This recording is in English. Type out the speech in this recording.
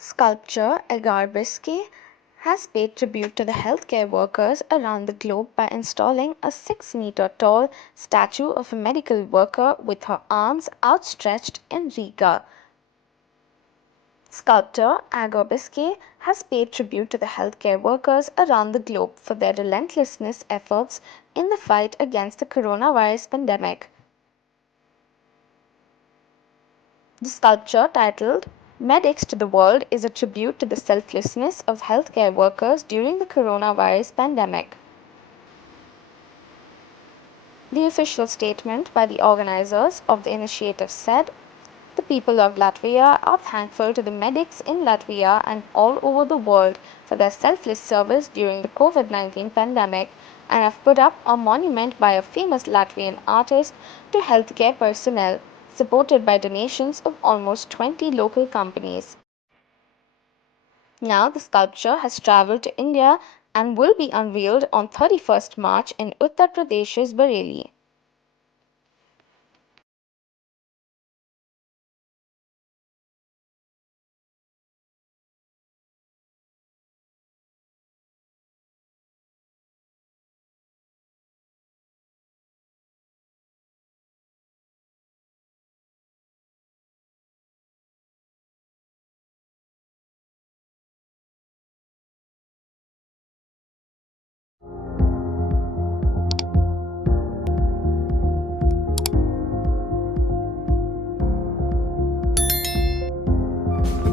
Sculptor Edgar Bisky has paid tribute to the healthcare workers around the globe by installing a 6-meter tall statue of a medical worker with her arms outstretched in Riga. Sculptor Edgar Bisky has paid tribute to the healthcare workers around the globe for their relentless efforts in the fight against the coronavirus pandemic. The sculpture, titled Medics to the World, is a tribute to the selflessness of healthcare workers during the coronavirus pandemic. The official statement by the organizers of the initiative said, "The people of Latvia are thankful to the medics in Latvia and all over the world for their selfless service during the COVID-19 pandemic and have put up a monument by a famous Latvian artist to healthcare personnel, supported by donations of almost 20 local companies." Now the sculpture has traveled to India and will be unveiled on 31st March in Uttar Pradesh's Bareilly.